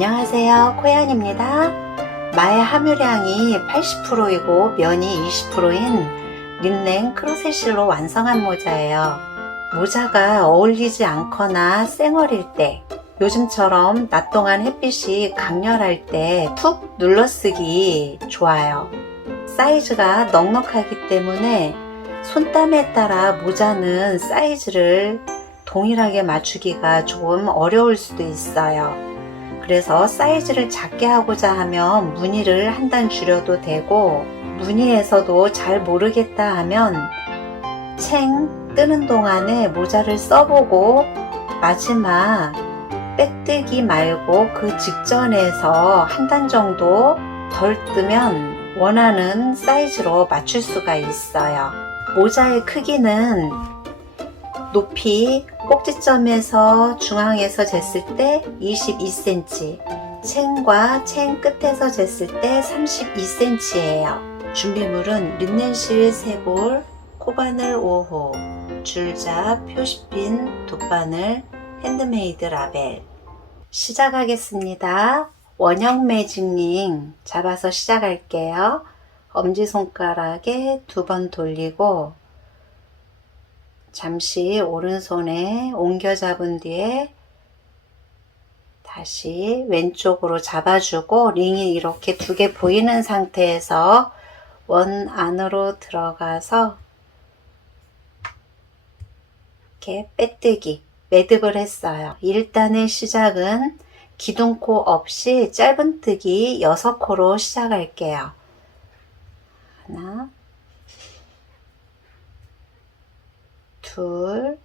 안녕하세요, 코얀입니다. 마의 함유량이 80%이고 면이 20%인 린넨 크로셋실로 완성한 모자예요. 모자가 어울리지 않거나 쌩얼일 때, 요즘처럼 낮 동안 햇빛이 강렬할 때 툭 눌러쓰기 좋아요. 사이즈가 넉넉하기 때문에 손땀에 따라 모자는 사이즈를 동일하게 맞추기가 조금 어려울 수도 있어요. 그래서 사이즈를 작게 하고자 하면 무늬를 한 단 줄여도 되고, 무늬에서도 잘 모르겠다 하면 챙 뜨는 동안에 모자를 써보고 마지막 빼뜨기 말고 그 직전에서 한 단 정도 덜 뜨면 원하는 사이즈로 맞출 수가 있어요. 모자의 크기는 높이 꼭지점에서 중앙에서 쟀을 때 22cm, 챙과 챙 끝에서 쟀을 때 32cm예요. 준비물은 린넨실 3볼, 코바늘 5호, 줄잡, 표시핀, 돗바늘, 핸드메이드 라벨. 시작하겠습니다. 원형 매직링 잡아서 시작할게요. 엄지손가락에 2번 돌리고 잠시 오른손에 옮겨 잡은 뒤에 다시 왼쪽으로 잡아주고 링이 이렇게 2개 보이는 상태에서 원 안으로 들어가서 이렇게 빼뜨기 매듭을 했어요. 1단의 시작은 기둥코 없이 짧은뜨기 6코로 시작할게요. 하나, 둘,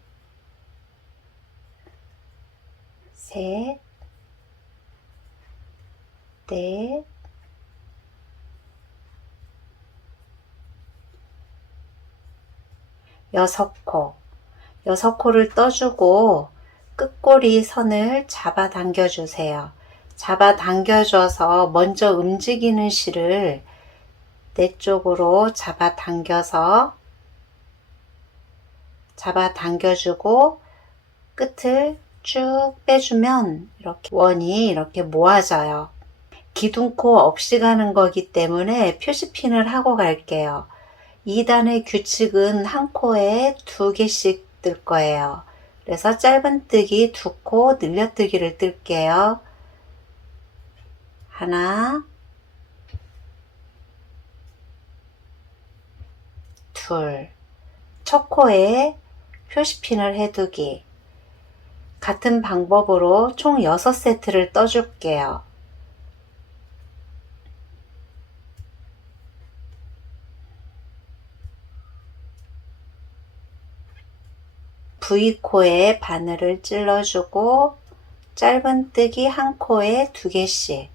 셋, 넷, 여섯 코를 떠주고 끝꼬리 선을 잡아 당겨 주세요. 잡아 당겨줘서 먼저 움직이는 실을 내 쪽으로 잡아 당겨주고 끝을 쭉 빼주면 이렇게 원이 이렇게 모아져요. 기둥코 없이 가는 거기 때문에 표시핀을 하고 갈게요. 2단의 규칙은 한 코에 2개씩 뜰 거예요. 그래서 짧은뜨기 2코, 늘려뜨기를 뜰게요. 하나, 둘. 첫 코에 표시핀을 해두기. 같은 방법으로 총 6세트를 떠줄게요. V코에 바늘을 찔러주고 짧은뜨기 한 코에 2개씩.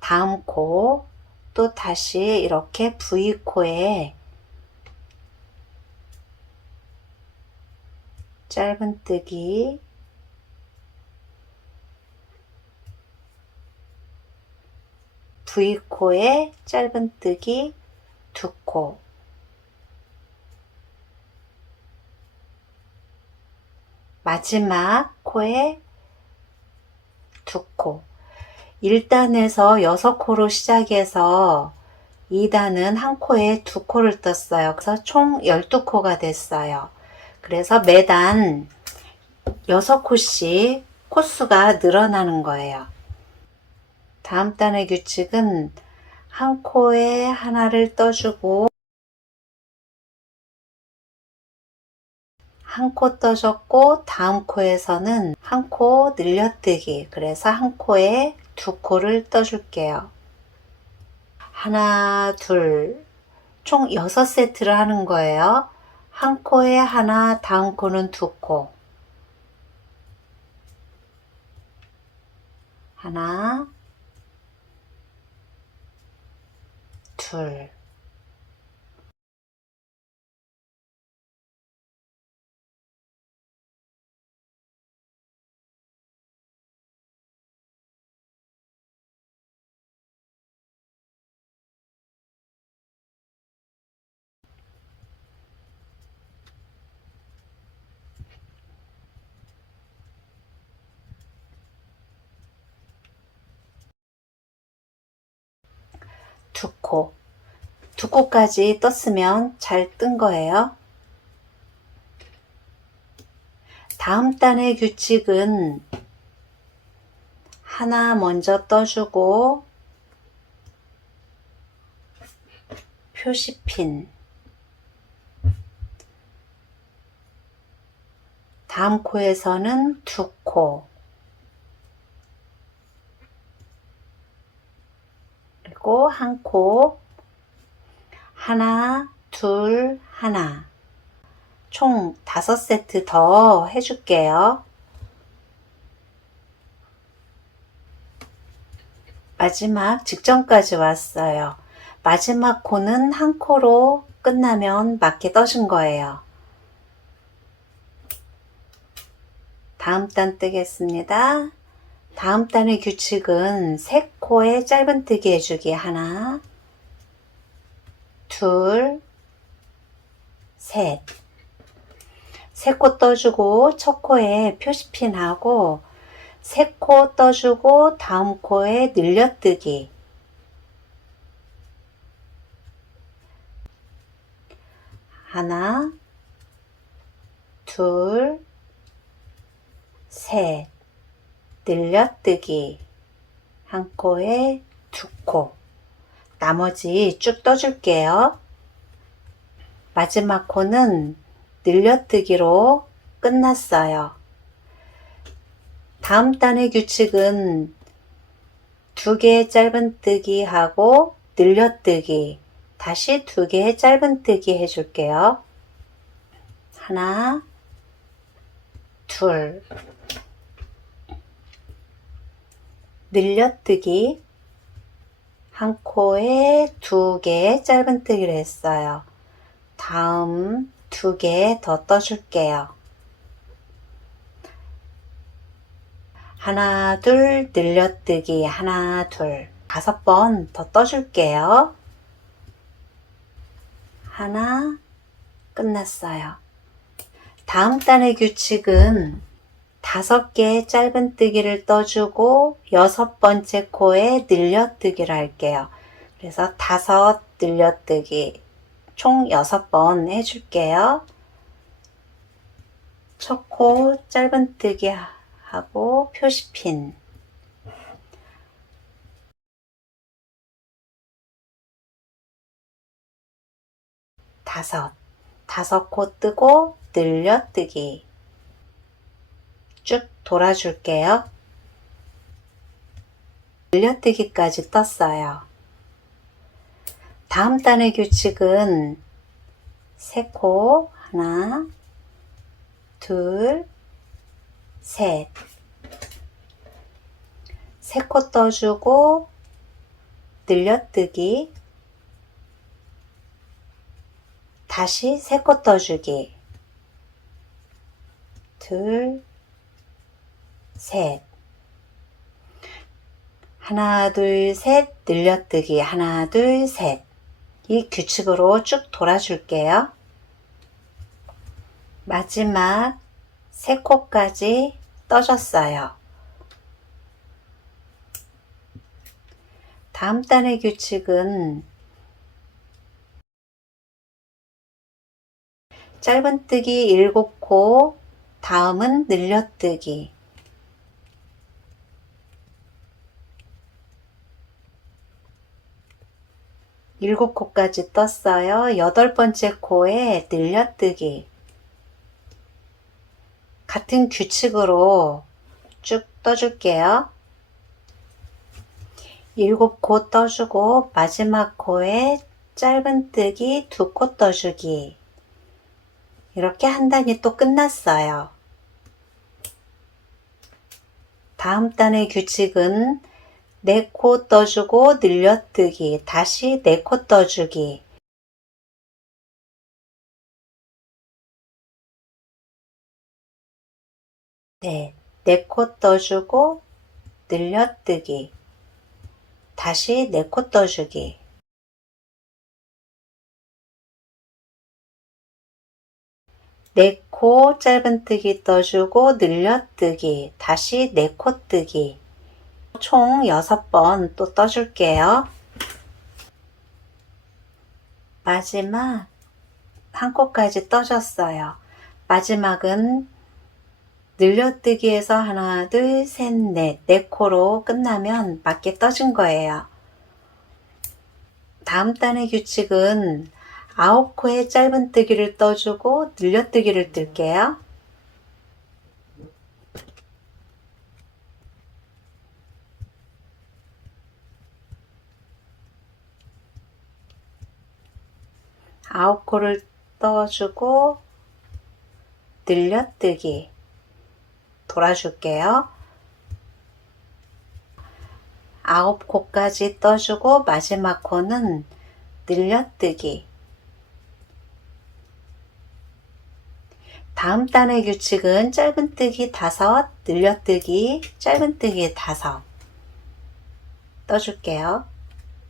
다음 코 또 다시 이렇게 V코에 짧은뜨기 V코에 짧은뜨기 2코 마지막 코에 2코 1단에서 6코로 시작해서 2단은 한 코에 2코를 떴어요. 그래서 총 12코가 됐어요. 그래서 매단 6코씩 코수가 늘어나는 거예요. 다음 단의 규칙은 한 코에 하나를 떠주고 한 코 떠줬고 다음 코에서는 한 코 늘려뜨기, 그래서 한 코에 2코를 떠줄게요. 하나, 둘, 총 6세트를 하는 거예요. 한 코에 하나, 다음 코는 2코. 하나, 둘. 두 코. 두 코까지 떴으면 잘 뜬 거예요. 다음 단의 규칙은 하나 먼저 떠주고 표시핀, 다음 코에서는 두 코, 그리고 한 코, 하나, 둘, 하나, 총 5세트 더 해줄게요. 마지막 직전까지 왔어요. 마지막 코는 한 코로 끝나면 맞게 떠준 거예요. 다음 단 뜨겠습니다. 다음 단의 규칙은 3코에 짧은뜨기 해주기. 하나, 둘, 셋. 3코 떠주고 첫 코에 표시핀 하고 3코 떠주고 다음 코에 늘려뜨기. 하나, 둘, 셋. 늘려뜨기. 한 코에 두 코. 나머지 쭉 떠줄게요. 마지막 코는 늘려뜨기로 끝났어요. 다음 단의 규칙은 2개의 짧은뜨기 하고 늘려뜨기, 다시 2개의 짧은뜨기 해줄게요. 하나, 둘, 늘려뜨기, 한 코에 2개의 짧은뜨기를 했어요. 다음 2개 더 떠줄게요. 하나, 둘, 늘려뜨기, 하나, 둘, 5번 더 떠줄게요. 하나, 끝났어요. 다음 단의 규칙은 5개의 짧은뜨기를 떠주고 6번째 코에 늘려뜨기를 할게요. 그래서 5 늘려뜨기, 총 6번 해줄게요. 첫 코 짧은뜨기 하고 표시핀, 다섯 코 뜨고 늘려뜨기 쭉 돌아줄게요. 늘려뜨기까지 떴어요. 다음 단의 규칙은 3코, 하나, 둘, 셋. 3코 떠주고 늘려뜨기, 다시 3코 떠주기, 둘, 셋. 하나, 둘, 셋, 늘려뜨기, 하나, 둘, 셋. 이 규칙으로 쭉 돌아줄게요. 마지막 3코까지 떠줬어요. 다음 단의 규칙은 짧은뜨기 7코, 다음은 늘려뜨기. 7코까지 떴어요. 8번째 코에 늘려뜨기. 같은 규칙으로 쭉 떠줄게요. 7코 떠주고 마지막 코에 짧은뜨기 2코 떠주기. 이렇게 한 단이 또 끝났어요. 다음 단의 규칙은 4코 떠주고 늘려뜨기, 다시 4코 떠주기. 네, 4코 떠주고 늘려뜨기, 다시 4코 떠주기. 네 코 짧은뜨기 떠주고 늘려뜨기, 다시 4코 뜨기. 총 6번 또 떠줄게요. 마지막 한 코까지 떠줬어요. 마지막은 늘려뜨기에서 하나, 둘, 셋, 넷, 네 코로 끝나면 맞게 떠준 거예요. 다음 단의 규칙은 9코의 짧은뜨기를 떠주고 늘려뜨기를 뜰게요. 아홉 코를 떠주고 늘려뜨기 돌아줄게요. 9코까지 떠주고 마지막 코는 늘려뜨기. 다음 단의 규칙은 짧은뜨기 5, 늘려뜨기, 짧은뜨기 5 떠줄게요.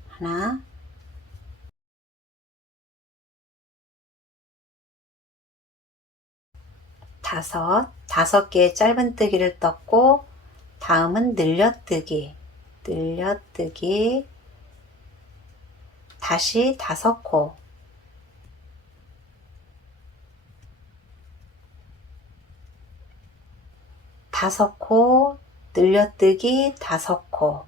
하나, 다섯 개의 짧은뜨기를 떴고, 다음은 늘려뜨기, 늘려뜨기, 다시 5코, 다섯 코, 늘려뜨기 5코.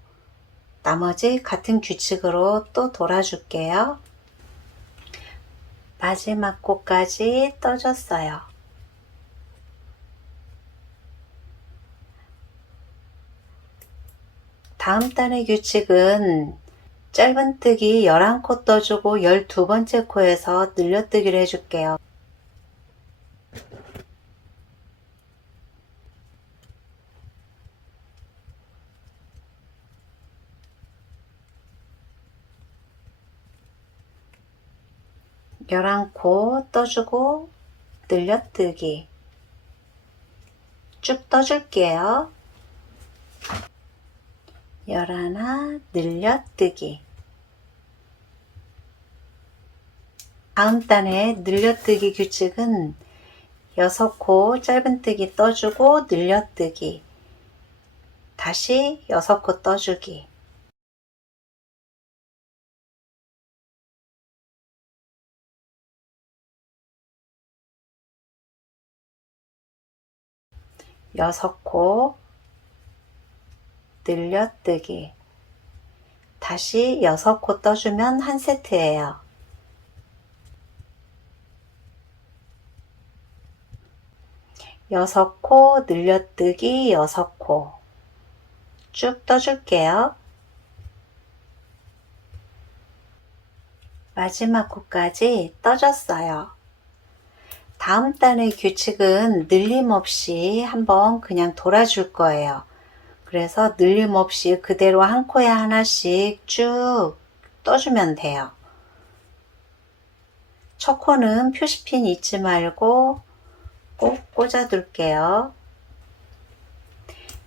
나머지 같은 규칙으로 또 돌아줄게요. 마지막 코까지 떠줬어요. 다음 단의 규칙은 짧은뜨기 11코 떠주고 12번째 코에서 늘려뜨기를 해줄게요. 열한 코 떠주고 늘려뜨기 쭉 떠줄게요. 11 늘려뜨기. 다음 단의 늘려뜨기 규칙은 6코 짧은뜨기 떠주고 늘려뜨기, 다시 6코 떠주기. 여섯 코 늘려뜨기, 다시 6코 떠주면 한 세트예요. 여섯 코 늘려뜨기 6코 쭉 떠줄게요. 마지막 코까지 떠줬어요. 다음 단의 규칙은 늘림없이 한번 그냥 돌아줄 거예요. 그래서 늘림없이 그대로 한 코에 하나씩 쭉 떠주면 돼요. 첫 코는 표시핀 잊지 말고 꼭 꽂아둘게요.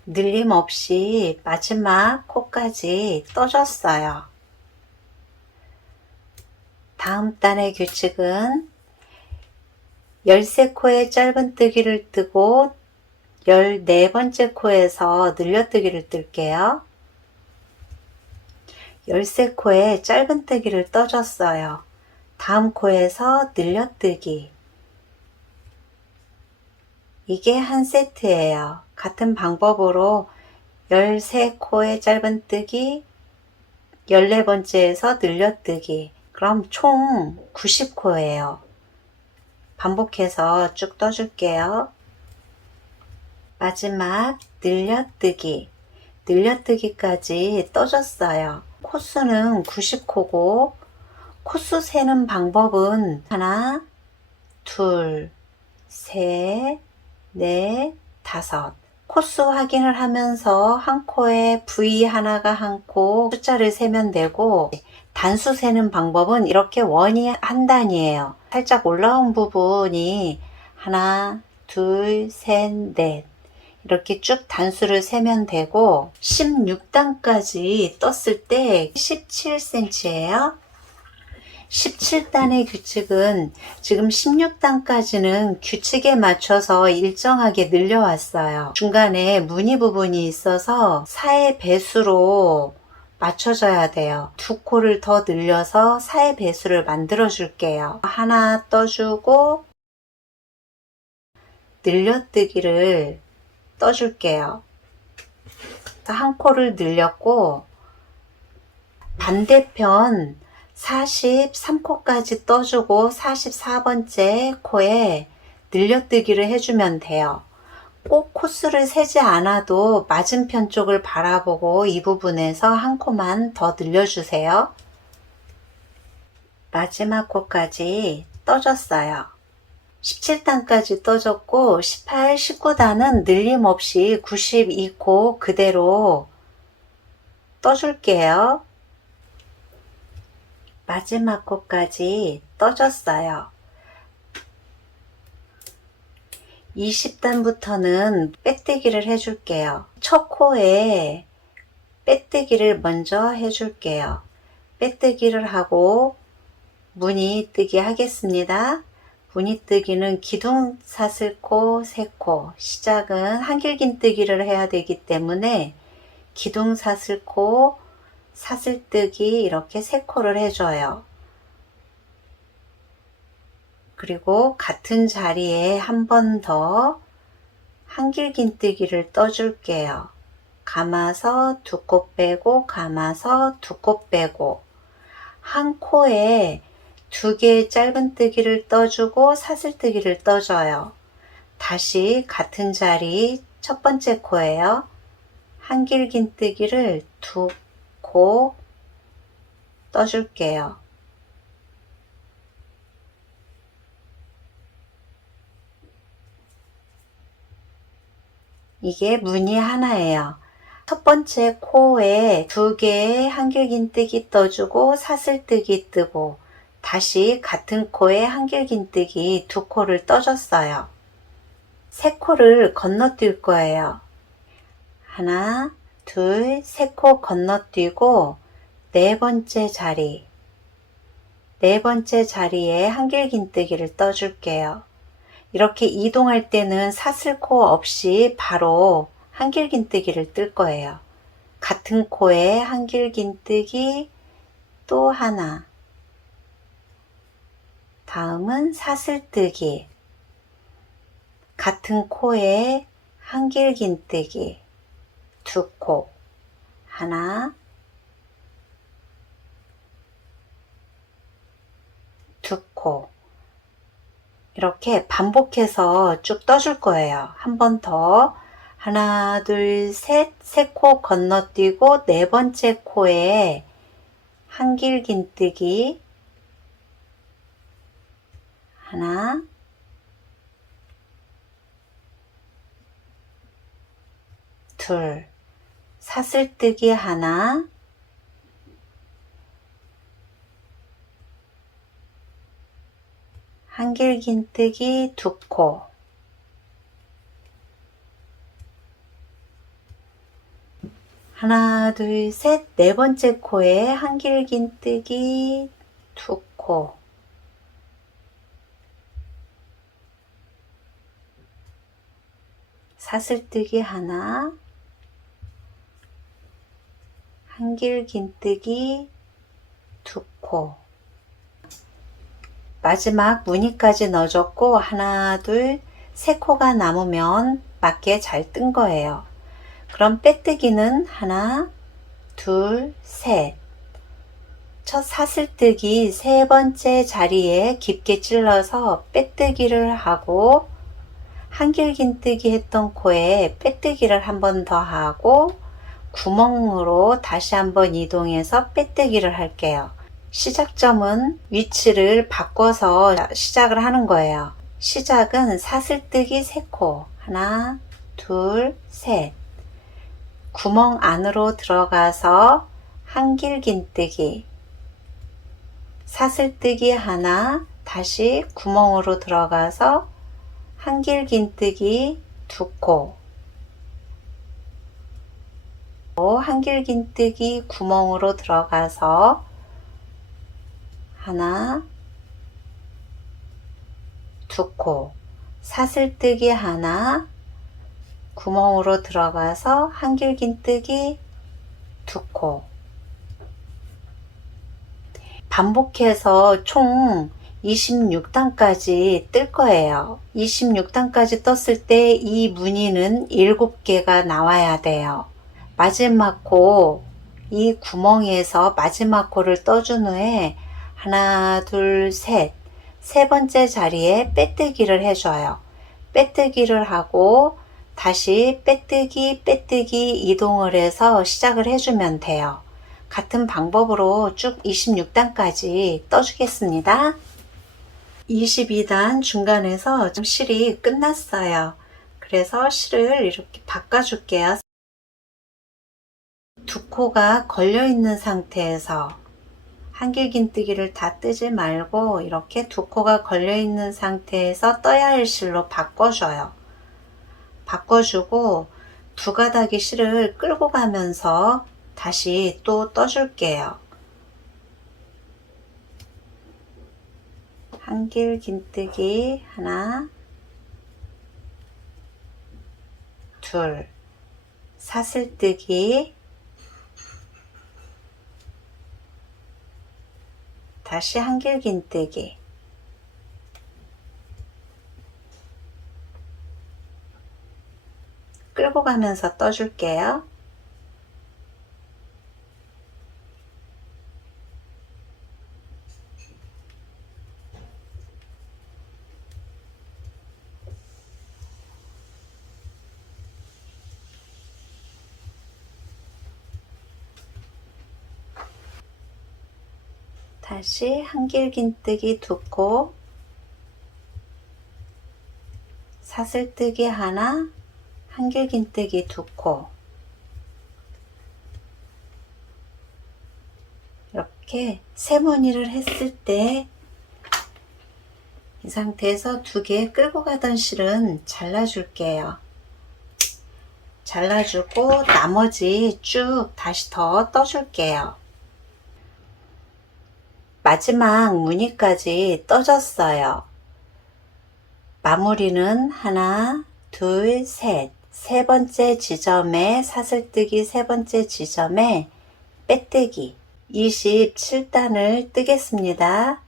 늘림없이 마지막 코까지 떠줬어요. 다음 단의 규칙은 13코의 짧은뜨기를 뜨고 14번째 코에서 늘려뜨기를 뜰게요. 13코의 짧은뜨기를 떠줬어요. 다음 코에서 늘려뜨기. 이게 한 세트예요. 같은 방법으로 13코의 짧은뜨기, 14번째에서 늘려뜨기. 그럼 총 90코예요. 반복해서 쭉 떠줄게요. 마지막 늘려뜨기, 늘려뜨기까지 떠줬어요. 코수는 90코고 코수 세는 방법은 하나, 둘, 셋, 넷, 5. 코수 확인을 하면서 한 코에 V 하나가 한 코 숫자를 세면 되고, 단수 세는 방법은 이렇게 원이 한 단이에요. 살짝 올라온 부분이 하나, 둘, 셋, 넷 이렇게 쭉 단수를 세면 되고, 16단까지 떴을 때 17cm예요. 17단의 규칙은 지금 16단까지는 규칙에 맞춰서 일정하게 늘려왔어요. 중간에 무늬 부분이 있어서 4의 배수로 맞춰줘야 돼요. 두 코를 더 늘려서 사의 배수를 만들어 줄게요. 하나 떠주고 늘려뜨기를 떠줄게요. 한 코를 늘렸고 반대편 43코까지 떠주고 44번째 코에 늘려뜨기를 해주면 돼요. 꼭 코수를 세지 않아도 맞은편 쪽을 바라보고 이 부분에서 한 코만 더 늘려주세요. 마지막 코까지 떠줬어요. 17단까지 떠줬고 18, 19단은 늘림없이 92코 그대로 떠줄게요. 마지막 코까지 떠줬어요. 20단부터는 빼뜨기를 해줄게요. 첫 코에 빼뜨기를 먼저 해줄게요. 빼뜨기를 하고 무늬 뜨기 하겠습니다. 무늬 뜨기는 기둥 사슬코 3코, 시작은 한길긴뜨기를 해야 되기 때문에 기둥 사슬코, 사슬뜨기 이렇게 3코를 해줘요. 그리고 같은 자리에 한 번 더 한길긴뜨기를 떠줄게요. 감아서 2코 빼고 감아서 2코 빼고 한 코에 2개의 짧은뜨기를 떠주고 사슬뜨기를 떠줘요. 다시 같은 자리 첫 번째 코예요. 한길긴뜨기를 2코 떠줄게요. 이게 무늬 하나예요. 첫 번째 코에 2개의 한길긴뜨기 떠주고 사슬뜨기 뜨고 다시 같은 코에 한길긴뜨기 2코를 떠줬어요. 3코를 건너뛸 거예요. 하나, 둘, 3코 건너뛰고 네 번째 자리에 한길긴뜨기를 떠줄게요. 이렇게 이동할 때는 사슬코 없이 바로 한길긴뜨기를 뜰 거예요. 같은 코에 한길긴뜨기 또 하나, 다음은 사슬뜨기, 같은 코에 한길긴뜨기 2코, 하나, 2코 이렇게 반복해서 쭉 떠줄 거예요. 한 번 더 하나, 둘, 셋, 3코 건너뛰고 네 번째 코에 한길긴뜨기 하나, 둘, 사슬뜨기 하나, 한길긴뜨기 2코, 하나, 둘, 셋, 네 번째 코에 한길긴뜨기 2코, 사슬뜨기 하나, 한길긴뜨기 2코, 마지막 무늬까지 넣어줬고 하나, 둘, 3코가 남으면 맞게 잘 뜬 거예요. 그럼 빼뜨기는 하나, 둘, 셋. 첫 사슬뜨기 세 번째 자리에 깊게 찔러서 빼뜨기를 하고 한길긴뜨기 했던 코에 빼뜨기를 한 번 더 하고 구멍으로 다시 한번 이동해서 빼뜨기를 할게요. 시작점은 위치를 바꿔서 시작을 하는 거예요. 시작은 사슬뜨기 3코, 하나, 둘, 셋. 구멍 안으로 들어가서 한길긴뜨기, 사슬뜨기 하나, 다시 구멍으로 들어가서 한길긴뜨기 2코, 한길긴뜨기 구멍으로 들어가서 하나, 2코, 사슬뜨기 하나, 구멍으로 들어가서 한길긴뜨기 2코, 반복해서 총 26단까지 뜰 거예요. 26단까지 떴을 때 이 무늬는 7개가 나와야 돼요. 마지막 코, 이 구멍에서 마지막 코를 떠준 후에 하나, 둘, 셋, 세 번째 자리에 빼뜨기를 해줘요. 빼뜨기를 하고 다시 빼뜨기, 빼뜨기 이동을 해서 시작을 해주면 돼요. 같은 방법으로 쭉 26단까지 떠주겠습니다. 22단 중간에서 좀 실이 끝났어요. 그래서 실을 이렇게 바꿔줄게요. 두 코가 걸려 있는 상태에서 한길긴뜨기를 다 뜨지 말고 이렇게 두 코가 걸려 있는 상태에서 떠야 할 실로 바꿔줘요. 바꿔주고 두 가닥의 실을 끌고 가면서 다시 또 떠줄게요. 한길긴뜨기 하나, 둘, 사슬뜨기, 다시 한길긴뜨기, 끌고 가면서 떠줄게요. 다시 한길긴뜨기 두 코, 사슬뜨기 하나, 한길긴뜨기 두 코, 이렇게 세 무늬를 했을 때 이 상태에서 두 개 끌고 가던 실은 잘라줄게요. 잘라주고 나머지 쭉 다시 더 떠줄게요. 마지막 무늬까지 떠졌어요. 마무리는 하나, 둘, 셋. 세 번째 지점에 사슬뜨기, 세 번째 지점에 빼뜨기. 27단을 뜨겠습니다.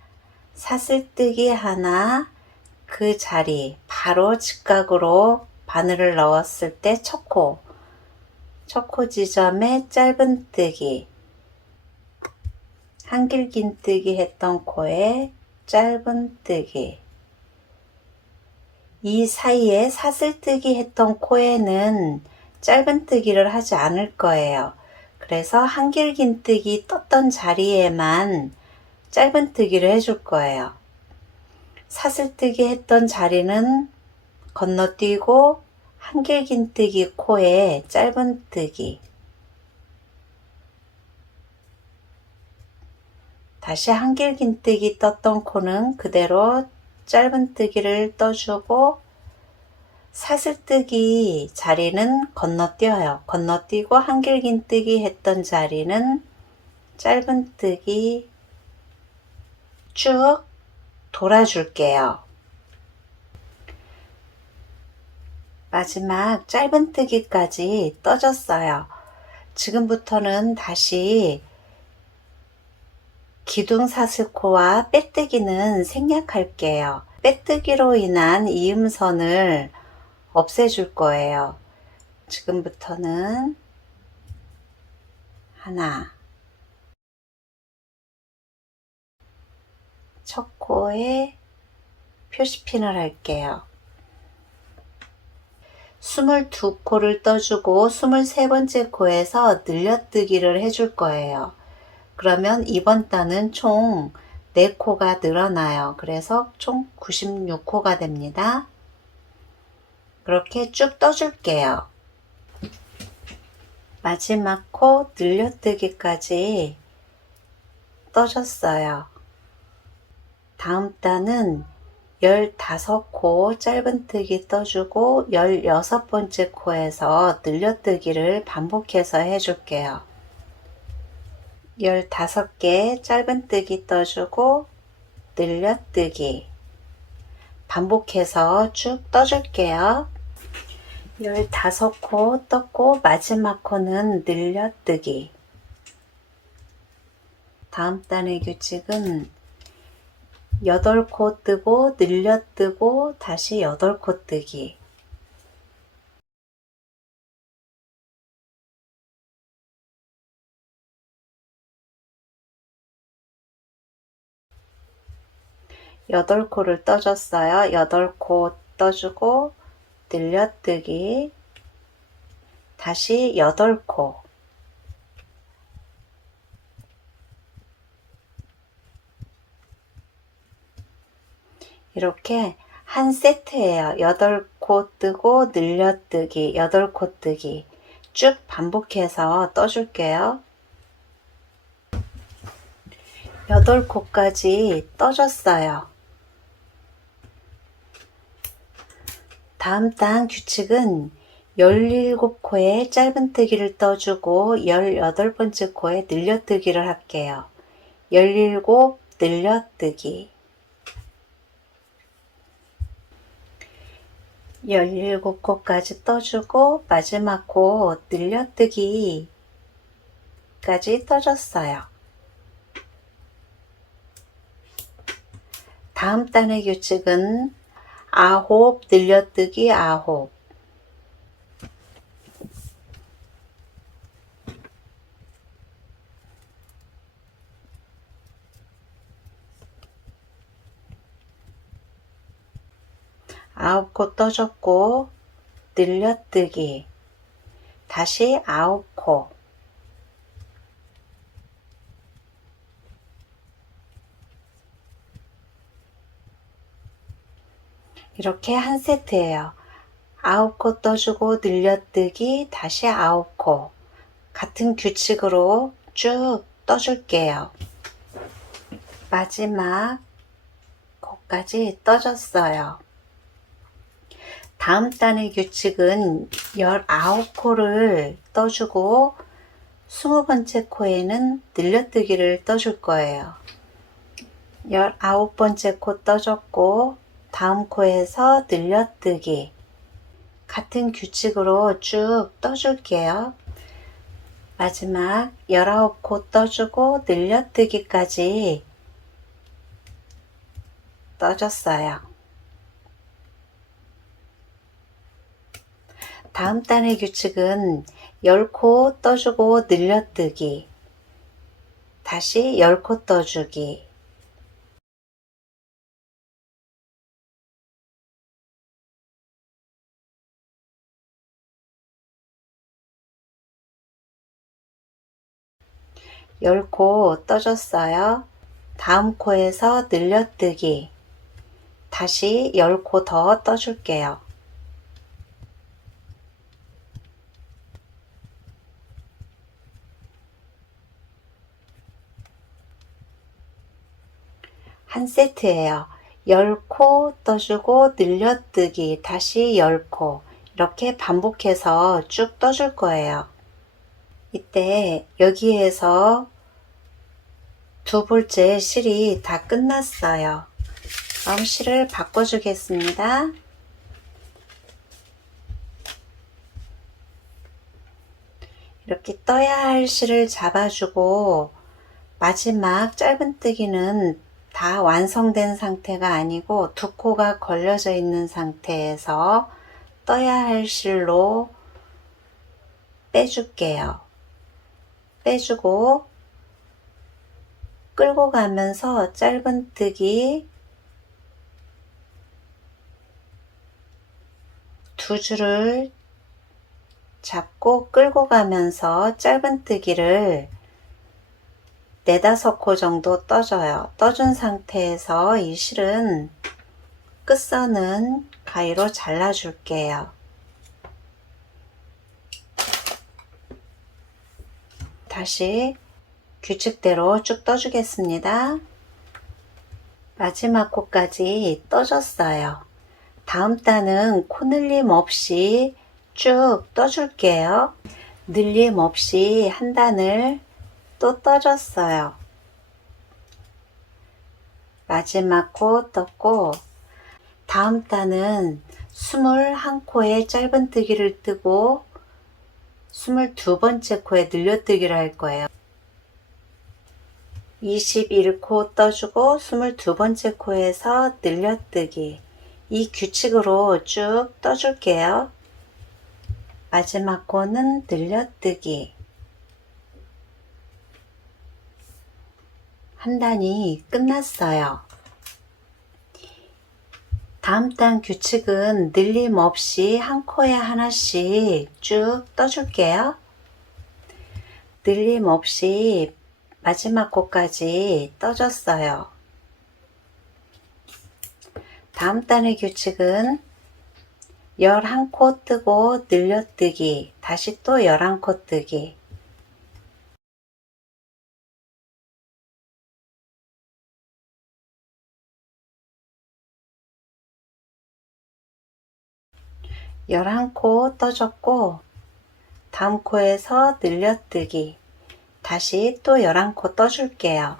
사슬뜨기 하나, 그 자리 바로 직각으로 바늘을 넣었을 때 첫 코 지점에 짧은뜨기, 한길긴뜨기 했던 코에 짧은뜨기, 이 사이에 사슬뜨기 했던 코에는 짧은뜨기를 하지 않을 거예요. 그래서 한길긴뜨기 떴던 자리에만 짧은뜨기를 해줄 거예요. 사슬뜨기 했던 자리는 건너뛰고 한길긴뜨기 코에 짧은뜨기, 다시 한길긴뜨기 떴던 코는 그대로 짧은뜨기를 떠주고 사슬뜨기 자리는 건너뛰어요. 건너뛰고 한길긴뜨기 했던 자리는 짧은뜨기 쭉 돌아줄게요. 마지막 짧은뜨기까지 떠졌어요. 지금부터는 다시 기둥사슬코와 빼뜨기는 생략할게요. 빼뜨기로 인한 이음선을 없애줄 거예요. 지금부터는 하나, 첫 코에 표시핀을 할게요. 22코를 떠주고 23번째 코에서 늘려뜨기를 해줄 거예요. 그러면 이번 단은 총 4코가 늘어나요. 그래서 총 96코가 됩니다. 그렇게 쭉 떠줄게요. 마지막 코 늘려뜨기까지 떠줬어요. 다음 단은 15코 짧은뜨기 떠주고 16번째 코에서 늘려뜨기를 반복해서 해줄게요. 15개 짧은뜨기 떠주고 늘려뜨기 반복해서 쭉 떠줄게요. 15코 떴고 마지막 코는 늘려뜨기, 다음 단의 규칙은 8코 뜨고 늘려뜨고 다시 8코 뜨기. 여덟 코를 떠줬어요. 8코 떠주고 늘려뜨기, 다시 8코. 이렇게 한 세트예요. 8코 뜨고 늘려뜨기, 8코 뜨기 쭉 반복해서 떠줄게요. 8코까지 떠줬어요. 다음 단 규칙은 17코에 짧은뜨기를 떠주고 18번째 코에 늘려뜨기를 할게요. 17 늘려뜨기, 17코까지 떠주고 마지막 코 늘려뜨기까지 떠줬어요. 다음 단의 규칙은 9 늘려뜨기 9. 아홉 코 떠줬고 늘려뜨기, 다시 9코. 이렇게 한 세트예요. 9코 떠주고 늘려뜨기, 다시 9코. 같은 규칙으로 쭉 떠줄게요. 마지막 코까지 떠줬어요. 다음 단의 규칙은 19코를 떠주고 20번째 코에는 늘려뜨기를 떠줄 거예요. 19번째 코 떠줬고 다음 코에서 늘려뜨기, 같은 규칙으로 쭉 떠줄게요. 마지막 19코 떠주고 늘려뜨기까지 떠줬어요. 다음 단의 규칙은 10코 떠주고 늘려뜨기, 다시 10코 떠주기, 열 코 떠줬어요. 다음 코에서 늘려뜨기, 다시 10코 더 떠줄게요. 한 세트예요. 10코 떠주고 늘려뜨기, 다시 10코. 이렇게 반복해서 쭉 떠줄 거예요. 이때 여기에서 두 볼째 실이 다 끝났어요. 그럼 실을 바꿔주겠습니다. 이렇게 떠야 할 실을 잡아주고 마지막 짧은뜨기는 다 완성된 상태가 아니고 두 코가 걸려져 있는 상태에서 떠야 할 실로 빼줄게요. 빼주고 끌고 가면서 짧은뜨기 두 줄을 잡고 끌고 가면서 짧은뜨기를 4-5코 정도 떠줘요. 떠준 상태에서 이 실은 끝선은 가위로 잘라줄게요. 다시 규칙대로 쭉 떠주겠습니다. 마지막 코까지 떠줬어요. 다음 단은 코늘림 없이 쭉 떠줄게요. 늘림 없이 한 단을 또 떠줬어요. 마지막 코 떴고 다음 단은 21코에 짧은뜨기를 뜨고 22번째 코에 늘려뜨기를 할 거예요. 21코 떠주고 22번째 코에서 늘려뜨기. 이 규칙으로 쭉 떠줄게요. 마지막 코는 늘려뜨기. 한 단이 끝났어요. 다음 단 규칙은 늘림 없이 한 코에 하나씩 쭉 떠줄게요. 늘림 없이 마지막 코까지 떠줬어요. 다음 단의 규칙은 11코 뜨고 늘려뜨기, 다시 또 11코 뜨기. 열한 코 떠줬고 다음 코에서 늘려뜨기, 다시 또 11코 떠줄게요.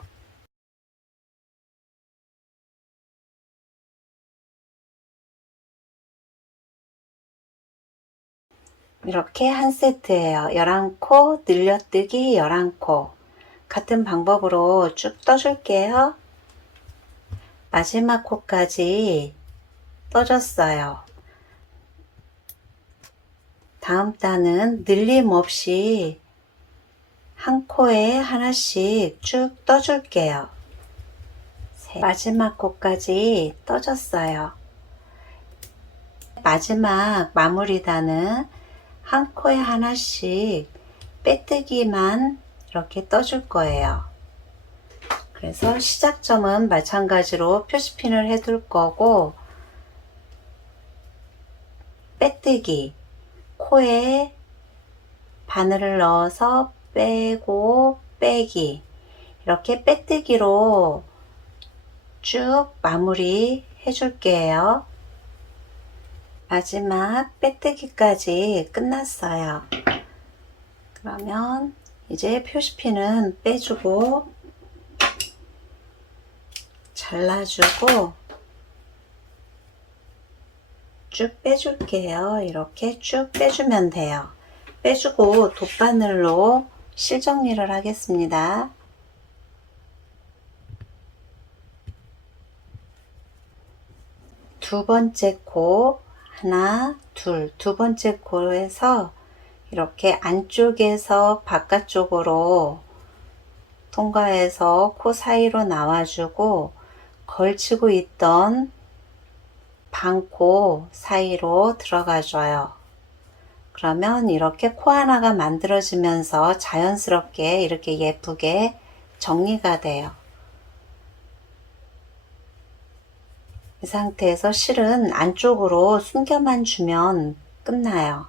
이렇게 한 세트예요. 11코 늘려뜨기 11코. 같은 방법으로 쭉 떠줄게요. 마지막 코까지 떠줬어요. 다음 단은 늘림 없이 한 코에 하나씩 쭉 떠줄게요. 마지막 코까지 떠줬어요. 마지막 마무리 단은 한 코에 하나씩 빼뜨기만 이렇게 떠줄 거예요. 그래서 시작점은 마찬가지로 표시핀을 해둘 거고, 빼뜨기, 코에 바늘을 넣어서 빼고 빼기, 이렇게 빼뜨기로 쭉 마무리 해줄게요. 마지막 빼뜨기까지 끝났어요. 그러면 이제 표시핀은 빼주고 잘라주고 쭉 빼줄게요. 이렇게 쭉 빼주면 돼요. 빼주고 돗바늘로 실정리를 하겠습니다. 두 번째 코 하나 둘, 두 번째 코에서 이렇게 안쪽에서 바깥쪽으로 통과해서 코 사이로 나와주고 걸치고 있던 반코 사이로 들어가줘요. 그러면 이렇게 코 하나가 만들어지면서 자연스럽게 이렇게 예쁘게 정리가 돼요. 이 상태에서 실은 안쪽으로 숨겨만 주면 끝나요.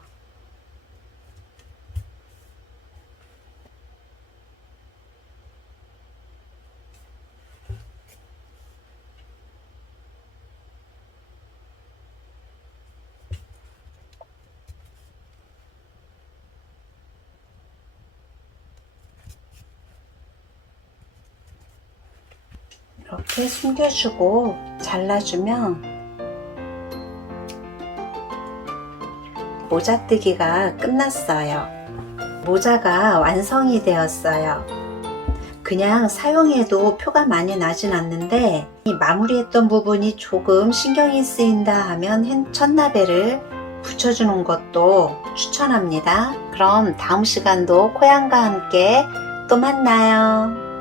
이렇게 숨겨주고 잘라주면 모자뜨기가 끝났어요. 모자가 완성이 되었어요. 그냥 사용해도 표가 많이 나진 않는데 이 마무리했던 부분이 조금 신경이 쓰인다 하면 천나베를 붙여주는 것도 추천합니다. 그럼 다음 시간도 코양과 함께 또 만나요.